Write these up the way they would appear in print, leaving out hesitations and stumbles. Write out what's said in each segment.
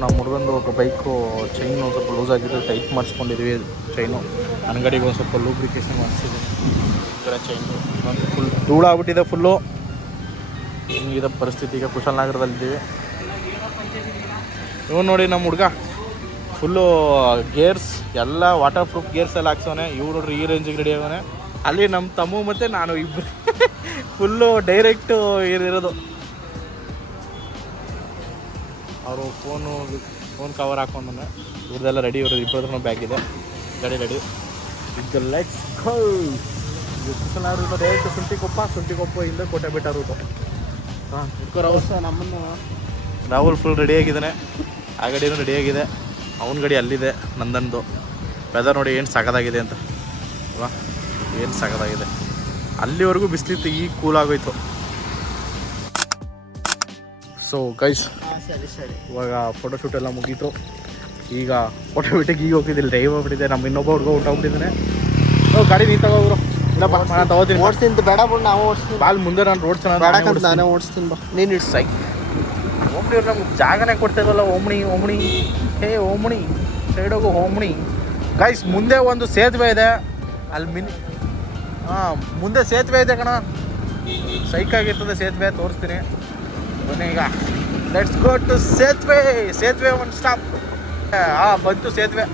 ನಾವು ಹುಡುಗಂದು ಒಂದು bike chain ಒಂದು ಸ್ವಲ್ಪ ಲೂಸ್ ಆಗಿದ್ದು ಟೈಟ್ ಮಾಡಿಸ್ಕೊಂಡಿದ್ವಿ ಚೈನು. ಅಂಗಡಿಗೆ ಒಂದು ಸ್ವಲ್ಪ ಲೂಬ್ರಿಕೇಶನ್ ಮಾಡಿಸಿದ್ವಿ ಈ ಥರ ಚೈನು. Full ಧೂಳಾಗ್ಬಿಟ್ಟಿದೆ full. ಹಿಂಗಿದೆ ಪರಿಸ್ಥಿತಿ. ಈಗ ಕುಶಾಲನಗರದಲ್ಲಿದ್ದೀವಿ. ಇವ್ನು ನೋಡಿ ನಮ್ಮ ಹುಡುಗ ಫುಲ್ಲು ಗೇರ್ಸ್ ಎಲ್ಲ ವಾಟರ್ ಪ್ರೂಫ್ ಗೇರ್ಸ್ ಎಲ್ಲ ಹಾಕ್ಸೋನೆ. ಇವ್ರು ನೋಡ್ರಿ ಈ ರೇಂಜಿಗೆ ರೆಡಿ ಆಗೋನೆ. ಅಲ್ಲಿ ನಮ್ಮ ತಮ್ಮ ಮತ್ತು ನಾನು ಇಬ್ಬರು ಫುಲ್ಲು ಡೈರೆಕ್ಟು ಇರೋದು. ಅವರು ಫೋನ್ ಕವರ್ ಹಾಕೊಂಡ್ರೆ ಇವ್ರದ್ದೆಲ್ಲ ರೆಡಿ. ಇರೋದು ಇಬ್ಬರದ್ದು ಬ್ಯಾಗ್ ಇದೆ, ಗಾಡಿ ರೆಡಿ. ಈಗ let's go. Kushalnagar direct Suntikoppa ಇಂದ ಕೋಟೆಬೆಟ್ಟ ರೂಟು. ಹಾಂ ನಮ್ಮನ್ನು ರಾಹುಲ್ ಫುಲ್ ರೆಡಿಯಾಗಿದ್ದಾನೆ. ಆ ಗಾಡಿನೂ ರೆಡಿಯಾಗಿದೆ. ಅವನ ಗಾಡಿ ಅಲ್ಲಿದೆ ನಂದನ್ದು. ವೆದರ್ ನೋಡಿ ಏನು ಸಗದಾಗಿದೆ ಅಂತ ಅಲ್ವಾ, ಏನು ಸಗದಾಗಿದೆ. ಅಲ್ಲಿವರೆಗೂ ಬಿಸಿಲಿತ್ತು, ಈಗ ಕೂಲ್ ಆಗೋಯ್ತು. ಸೊ ಗೈಸ್, ಇವಾಗ ಫೋಟೋಶೂಟ್ ಎಲ್ಲ ಮುಗೀತು. ಈಗ ಕೋಟೆಬೆಟ್ಟೆಗೆ ಈಗ ಹೋಗ್ತಿದ್ದಿಲ್ಲ, ಟೈಮ್ ಹೋಗ್ಬಿಟ್ಟಿದೆ. ನಮ್ಮ ಇನ್ನೊಬ್ಬ ಹುಡುಗ ಹೊಂಟೋಗ್ಬಿಟ್ಟಿದ್ದಾನೆ. ಗಾಡಿ ನೀನು ತಗೋರು. ಇಲ್ಲಪ್ಪ ನಾನು ತಗೋತೀನಿ. ಓಡಿಸ್ತೀನಿ, ಬೇಡ ಬಿಡು, ನಾವು ಓಡಿಸ್ತೀನಿ. ಬಾಲ್ ಮುಂದೆ ನಾನು ರೋಡ್ ಚೆನ್ನಾಗಿ ಬೇಡಕ್ಕಂತ ನಾನೇ ಓಡಿಸ್ತೀನಿ ಬಾ. ನೀನು ಇಟ್ಟು ಸೈ ಓಮ್ನಿ ಅವ್ರು ನಮ್ಗೆ ಜಾಗನೇ ಕೊಡ್ತಾಯಿದ್ವಲ್ಲ. ಓಮ್ನಿ ಹೇ ಓಮ್ನಿ ಸೈಡೋಗು ಓಮ್ನಿ. ಗೈಸ್ ಮುಂದೆ ಒಂದು ಸೇತುವೆ ಇದೆ ಅಲ್ಲಿ ಮುಂದೆ ಸೇತುವೆ ಇದೆ ಕಣ. ಸೈಕಾಗಿರ್ತದೆ ಸೇತುವೆ, ತೋರಿಸ್ತೀನಿ ಬನ್ನಿ. ಈಗ ಲೆಟ್ಸ್ ಗೋ ಟು ಸೇತುವೆ ಒಂದು ಸ್ಟಾಪ್. ಬಂತು ಸೇತುವೆ.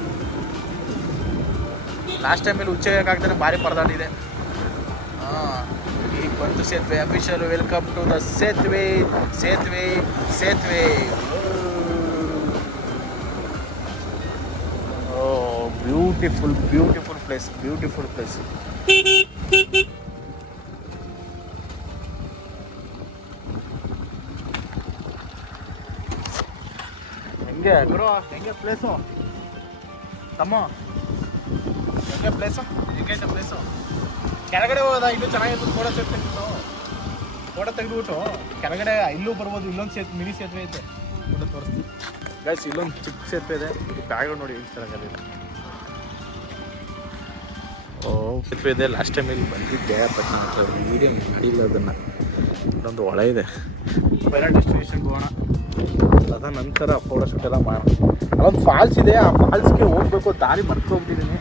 ಲಾಸ್ಟ್ ಟೈಮಲ್ಲಿ ಉಚ್ಚಕ್ಕಾಗ್ತಾನೆ ಭಾರಿ ಪರದಾಡಿದೆ. ಈಗ ಬಂತು ಸೇತುವೆ. ಅಫಿಷಿಯಲ್ ವೆಲ್ಕಮ್ ಟು ದ ಸೇತುವೆ. Beautiful place. ಹೆಂಗೆ ಪ್ಲೇಸು ತಮ್ಮ? ಹೆಂಗೈತೆ ಪ್ಲೇಸು? ಕೆಳಗಡೆ ಹೋಗೋದ? ಇಲ್ಲೂ ಚೆನ್ನಾಗಿತ್ತು. ಫೋಟೋ ತೆಗೆದುಬಿಟ್ಟು ಕೆಳಗಡೆ ಇಲ್ಲೂ ಬರ್ಬೋದು. ಇಲ್ಲೊಂದು ಮಿನಿ ಸೇತುವೆ ಐತೆ, ಫೋಟೋ ತೋರಿಸ್ತೀನಿ ಗೈಸ್. ಇಲ್ಲೊಂದು ಚಿಕ್ಕ ಸೇತುವೆ ಇದೆ. ಇದು ಬ್ಯಾಗ್ರೌಂಡ್ ನೋಡಿ ಎಷ್ಟು ಚೆನ್ನಾಗಿದೆ. ಸೇತುವೆ ಇದೆ. ಲಾಸ್ಟ್ ಟೈಮ್ ಇಲ್ಲಿ ಬಂದಿದ್ದೆ, ಬಟ್ ನಾನು ವೀಡಿಯೋ ಮಾಡಿಲ್ಲ ಅದನ್ನು. ಇಲ್ಲೊಂದು ಹೊಳೆ ಇದೆ. ಫೈನಲ್ ಡೆಸ್ಟಿನೇಷನ್ಗೆ ಹೋಗೋಣ. ಅದ ನಂತರ ಫೋಟೋಶೂಟ್ ಎಲ್ಲ ಮಾಡೋಣ. ಅಲ್ಲೊಂದು ಫಾಲ್ಸ್ ಇದೆ, ಆ ಫಾಲ್ಸ್ಗೆ ಹೋಗ್ಬೇಕು. ದಾರಿ ಮರ್ತ್ಕೊಂಡ್ಬಿಟ್ಟಿದ್ದೀನಿ.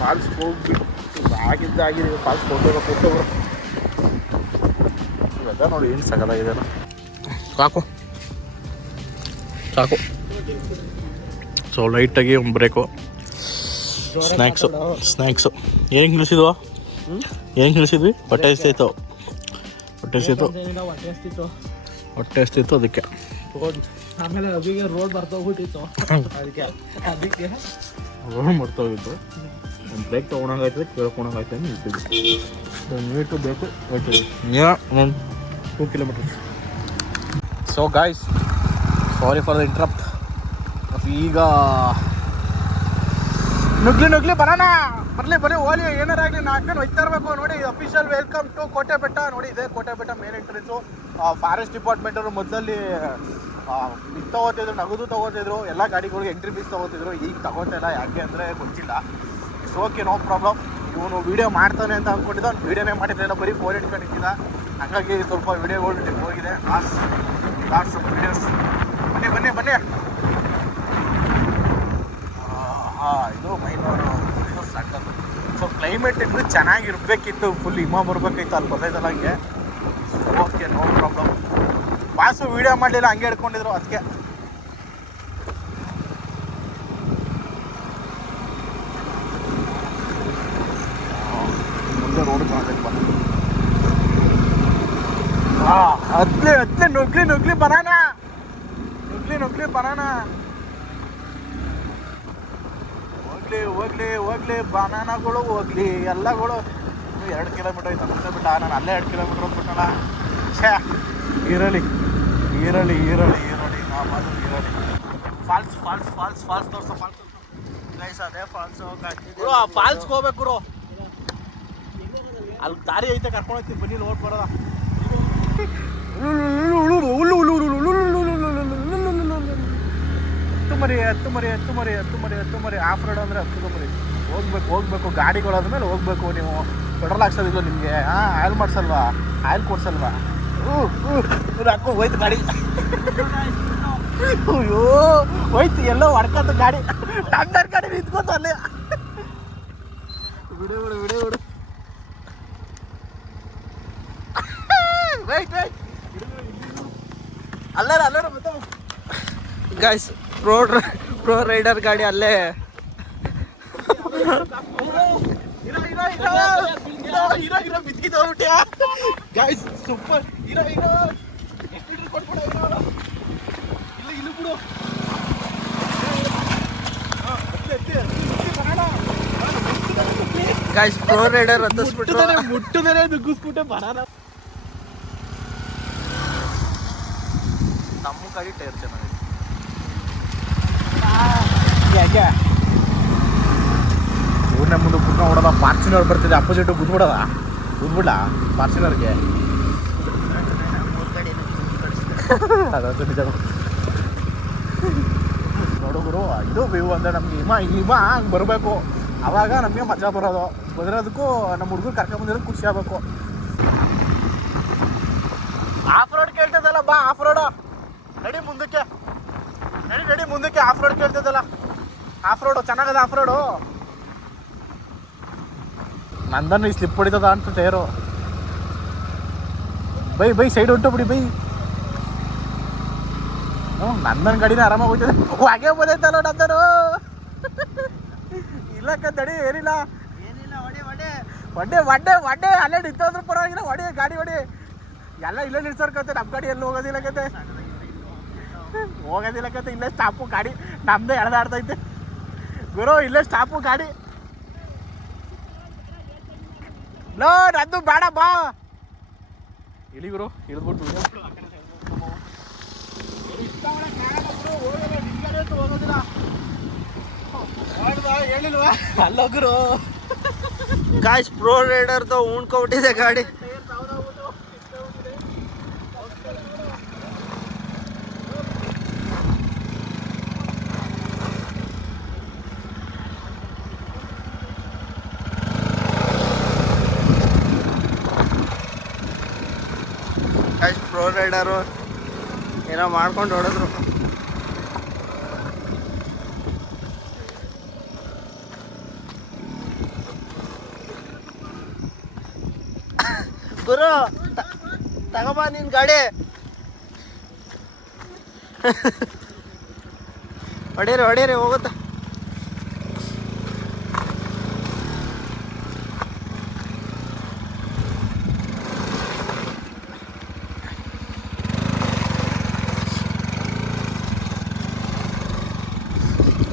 ಫಾಲ್ಸ್ಗೆ ಹೋಗ್ಬಿಟ್ಟು ಆಗಿದೆ. ಫಾಲ್ಸ್ಗೆ ಹೋಗ್ಬೇಕು. ಇವಾಗ ನೋಡಿ ಏನು ಸಗದಾಗಿದೆ. ಸಾಕು. ಸೊ ಲೈಟಾಗಿ ಒಂದು ಬ್ರೇಕು. ಸ್ನ್ಯಾಕ್ಸು ಏನು ಇಳಿಸಿದ್ವಾ? ಹೊಟ್ಟೆ ಎಷ್ಟಿತ್ತು ಅದಕ್ಕೆ. ಆಮೇಲೆ ಅಭಿಗೆ ರೋಡ್ ಬರ್ತೋಗ್ಬಿಟ್ಟಿತ್ತು, ಅದಕ್ಕೆ ರೋಡ್ ಮರ್ತೋಗಿತ್ತು. ಒಂದು ಬ್ರೇಕ್ ತೊಗೊಳಂಗಾಯ್ತದೆ, ಕೇಳ್ಕೊಳಂಗಾಯ್ತದೆ ನಿಲ್ತಿದ್ವಿ. ನೀಟು ಬೇಕು. 2 kilometres. So guys, sorry for the interrupt. ಈಗ ನುಗ್ಲಿ ಬರೋಣ. ಬರೀ ಓಲಿ ಏನಾರಾಗಲಿ ನಾಲ್ಕು ಹೋಗ್ತಾ ಇರಬೇಕು. ನೋಡಿ, ಅಫಿಷಿಯಲ್ ವೆಲ್ಕಮ್ ಟು ಕೋಟೆಬೆಟ್ಟ. ನೋಡಿ, ಇದೆ Kotebetta main entrance. Forest department ಅವರು ಮೊದಲಲ್ಲಿ ಇದು ತೊಗೋತಿದ್ರು, ನಗದು ತೊಗೋತಿದ್ರು. ಎಲ್ಲ ಗಾಡಿಗಳಿಗೆ ಎಂಟ್ರಿ ಫೀಸ್ ತೊಗೋತಿದ್ರು. ಈಗ ತಗೋತಿಲ್ಲ. ಯಾಕೆ ಅಂದರೆ ಗೊತ್ತಿಲ್ಲ. It's okay, no problem. ಇವನು ವೀಡಿಯೋ ಮಾಡ್ತಾನೆ ಅಂತ ಅಂದ್ಕೊಂಡಿದ್ದ, ಅವ್ನು ವೀಡಿಯೋನೇ ಮಾಡಿದ್ದಿಲ್ಲ, ಬರೀ ಫೋನ್ ಇಟ್ಕೊಂಡಿದ್ದ. ಹಾಗಾಗಿ ಸ್ವಲ್ಪ ವೀಡಿಯೋಗಳು ಹೋಗಿದೆ. Last videos. ಬನ್ನಿ. ಇದು ಮೈನೂರು. ಇದು ಸಣ್ಣದು. ಸೊ ಕ್ಲೈಮೇಟ್ ಇನ್ನೂ ಚೆನ್ನಾಗಿರ್ಬೇಕಿತ್ತು. ಫುಲ್ ಹಿಮ ಬರ್ಬೇಕಿತ್ತು. ಅಲ್ಲಿ ಗೊತ್ತಾಯ್ತಲ್ಲ ಹಂಗೆ. Okay, no problem. Boss video ಮಾಡಲಿಲ್ಲ, ಹಂಗೆ ಹಿಡ್ಕೊಂಡಿದ್ರು. ಅದಕ್ಕೆ ಮುಂದೆ ರೋಡ್ ಚೆನ್ನಾಗೈತೆ. ಹತ್ಲೆ ನುಗ್ಲಿ ಬರೋಣ. ಹೋಗ್ಲಿ ಬನಾನಾಗಳು ಹೋಗ್ಲಿ ಎಲ್ಲಗಳು. 2 ಕಿಲೋಮೀಟರ್ ಐತೆ ಮುಂದೆ ಬಿಟ್ಟ. ನಾನು ಅಲ್ಲೇ 2 ಕಿಲೋಮೀಟರ್ ಹೋಗ್ಬಿಟ್ಟಣ. ಛೇ, ಈರಳಿ ಫಾಲ್ಸ್ ತೋರಿಸೋ. ಗೈಸ್, ಅದೇ ಫಾಲ್ಸು. ಫಾಲ್ಸ್ಗೆ ಹೋಗ್ಬೇಕು ಗುರು. ಅಲ್ಲಿ ದಾರಿ ಐತೆ, ಕರ್ಕೊಂಡು ಹೋಗ್ತೀವಿ. ಬನ್ನಿ, ನೋಡ್ ಬರೋದ. ಹತ್ತು ಮರಿ ಆಫ್ ರೋಡ್ ಅಂದರೆ ಹತ್ತುಮರಿ ಹೋಗ್ಬೇಕು. ಗಾಡಿಗಳಾದ್ಮೇಲೆ ಹೋಗ್ಬೇಕು. ನೀವು ಪೆಟ್ರೋಲ್ ಹಾಕ್ಸೋದಿಲ್ಲ ನಿಮಗೆ. ಆಯಿಲ್ ಮಾಡಿಸಲ್ವಾ? ಆಯಿಲ್ ಕೊಡ್ಸಲ್ವಾ? ಹಾಕೋ ಹೋಯ್ತು ಗಾಡಿ. ಅಯ್ಯೋ ಹೋಯ್ತು ಎಲ್ಲೋ ಹೊಡ್ಕೊಂತ ಗಾಡಿ. ನನ್ನ ಗಾಡಿ ನಿಂತ್ಕೊಂತ ಅಲ್ಲೇ. ಬಿಡು ಬಿಡು ಬಿಡು ಬಿಡು. ವೈಟ್ ವೈಟ್ ಅಲ್ಲಾರ ಅಲ್ಲಾರ ಮತ್ತೆ ಗಾಯ್ಸ್ ಪ್ರೋ ರೈಡರ್ ಗಾಡಿ ಅಲ್ಲೇ. ಹೀರೋ ಬಿದ್ದಿದ್ದೋಗ್ಬಿಟ್ಯಾ ಗಾಯ್ಸ್. ಸೂಪರ್ ಹೀರೋ ಎಷ್ಟು ಕೊಟ್ಬಿಡ ಇಲ್ಲ ಬಿಡು. ಗಾಯ್ಸ್ ಪ್ರೋ ರೈಡರ್ ಹತ್ತಿಸ್ಬಿಟ್ರು. ಮುಟ್ಟುದಾನೆ ದುಗ್ಗಿಸ್ಬಿಟ್ಟೆ ಬರಾನ. ನಮ್ಮ ಗಾಡಿ ಟೈರ್ ಚೆನ್ನಾಗಿದೆ. ಯಾಕೆ ಊರಿನ ಮುಂದೆ ಕುತ್ಕೊಂಡು ಹೊಡೋದ. ಫಾರ್ಚುನರ್ ಬರ್ತಿದೆ ಅಪೋಸಿಟ್ ಗುದ್ಬಿಡೋದ. ಗುದ್ಬಿಡ ಫಾರ್ಚುನರ್ಗೆ. ಅದಂತೂ ನಿಜ ನೋಡು ಗುರು. ಇದು ವ್ಯೂ ಅಂದರೆ ನಮ್ಗೆ ಹಿಮ ಹಂಗೆ ಬರಬೇಕು. ಅವಾಗ ನಮಗೆ ಮಜಾ ಬರೋದು. ಬದಿರೋದಕ್ಕೂ ನಮ್ಮ ಹುಡುಗರು ಕರ್ಕೊಂಬಂದಿರೋದು ಖುಷಿ ಆಗಬೇಕು. ಆಫ್ ರೋಡ್ ಕೇಳ್ತದಲ್ಲ ಬಾ. ಆಫ್ ರೋಡು ನಡಿ ಮುಂದಕ್ಕೆ. ನಡಿ ಮುಂದಕ್ಕೆ. ಆಫ್ ರೋಡ್ ಕೇಳ್ತದಲ್ಲ. ಆಫ್ ರೋಡು ಚೆನ್ನಾಗದ. ಆಫ್ ರೋಡು ನಂದನ್ನು ಈ ಸ್ಲಿಪ್ ಹೊಡಿತದ ಅಂತ ಟೈರು. ಬೈ ಸೈಡ್ ಹೊಂಟು ಬಿಡಿ ಬೈ. ನಂದನ ಗಾಡಿನ ಆರಾಮಾಗಿ ಹೋಗ್ತದೆ. ಹಾಗೆ ಬಂದೈತಲ್ಲ ನಂದನು. ಇಲ್ಲಕ್ಕ ತಡಿ ಏನಿಲ್ಲ ಒಡ್ಡೆ ಅಲ್ಲೇ ನಿಂತಂದ್ರೂ ಪರವಾಗಿಲ್ಲ. ಹೊಡಿ ಗಾಡಿ ಹೊಡಿ. ಎಲ್ಲ ಇಲ್ಲೇ ನಿಲ್ಸೋರ್ಕತ್ತೆ. ನಮ್ಮ ಗಾಡಿ ಎಲ್ಲಿ ಹೋಗೋದಿಲ್ಲಕತ್ತೆ. ಇಲ್ಲೇ ಸ್ಟಾಪು ಗಾಡಿ. ನಮ್ಮದೇ ಎಳೆದಾಡ್ತೈತೆ ಗುರು. ಇಲ್ಲೇ ಸ್ಟಾಪು ಗಾಡಿ. ಲೋ ನಂದು ಬೇಡ ಬಾ. ಇಳಿ ಗುರು. ಇಳಿದ್ಬಿಟ್ಟು ಹೋಗೋದಿಲ್ಲ. ಹೇಳಿಲ್ವಾ ಅಲ್ಲ ಗುರು. ಗಾಯ್ಸ್ ಪ್ರೋ ರೈಡರ್ದು ಉಣ್ಕೊಬಿಟ್ಟಿದೆ ಗಾಡಿ. ಗಾಯ್ಸ್ ಪ್ರೋ ರೈಡರು ಏನೋ ಮಾಡ್ಕೊಂಡು ಹೊಡೆದ್ರು. ಗುರು ತಗೋಬಾ ನಿನ್ ಗಾಡಿ. ಹೊಡೀರಿ ಹೋಗುತ್ತ.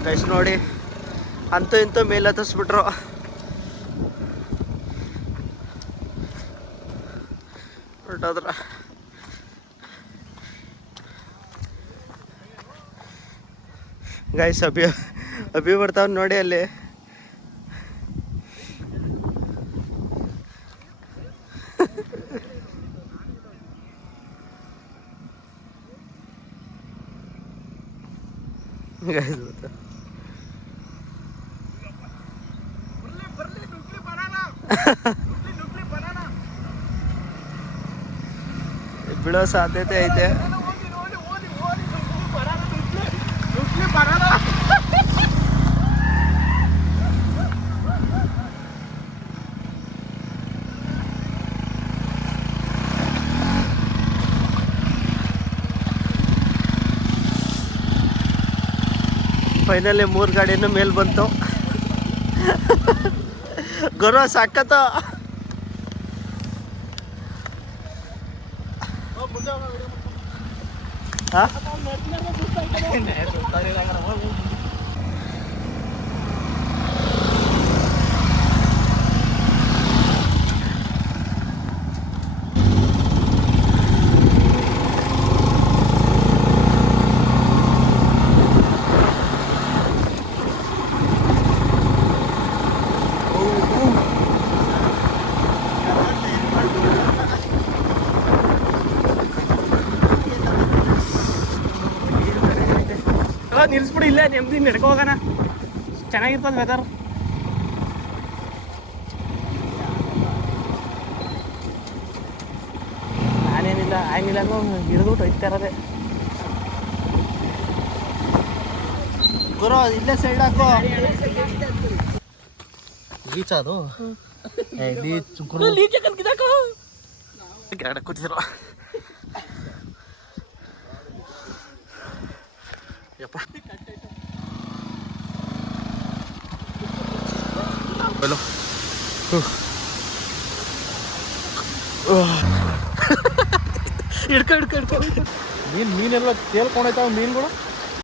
ಗೈಸ್ ನೋಡಿ ಅಂತೂ ಇಂತೂ ಮೇಲೆ ಹತ್ತಿಸ್ಬಿಟ್ರು. ಹೊರಟೋದ್ರ ಗೈಸ್. ಅಭಿ ಬರ್ತಾವ ನೋಡಿ ಅಲ್ಲಿ. ಗೈಸ್ ಬರ್ತಾವ. ಬಿಡೋ ಸಾಧ್ಯತೆ ಐತೆ. ಫೈನಲಿ 3 ಗಾಡಿನೂ ಮೇಲ್ ಬಂತು. ಗುರು ಸಖತ್ತು. ನಿಲ್ಸ್ಬಿಡು. ಇಲ್ಲೇ ನೆಮ್ಮದಿ ನಡ್ಕೊ ಹೋಗೋಣ. ಚೆನ್ನಾಗಿರ್ತದೆ ವೆದರ್. ನಾನೇನಿಲ್ಲ ಇಲ್ಲ ಹಂಗಿಲ್ಲ ಹಿಡಿದ್ಬಿಟ್ಟು ಹೋಯ್ತಾ ಇರೋದೆ. ಗುರು ಇಲ್ಲೇ ಸೈಡ್ ಹಾಕೋ. ಬೀಚ್ ಅದು ಕೂತಿರೋ ಯಪ್ಪ ಹಲೋ ಹಿಡ್ಕೊ ಮೀನೆಲ್ಲ ತೇಲ್ಕೊಂಡೈತಾವ ಮೀನುಗಳು.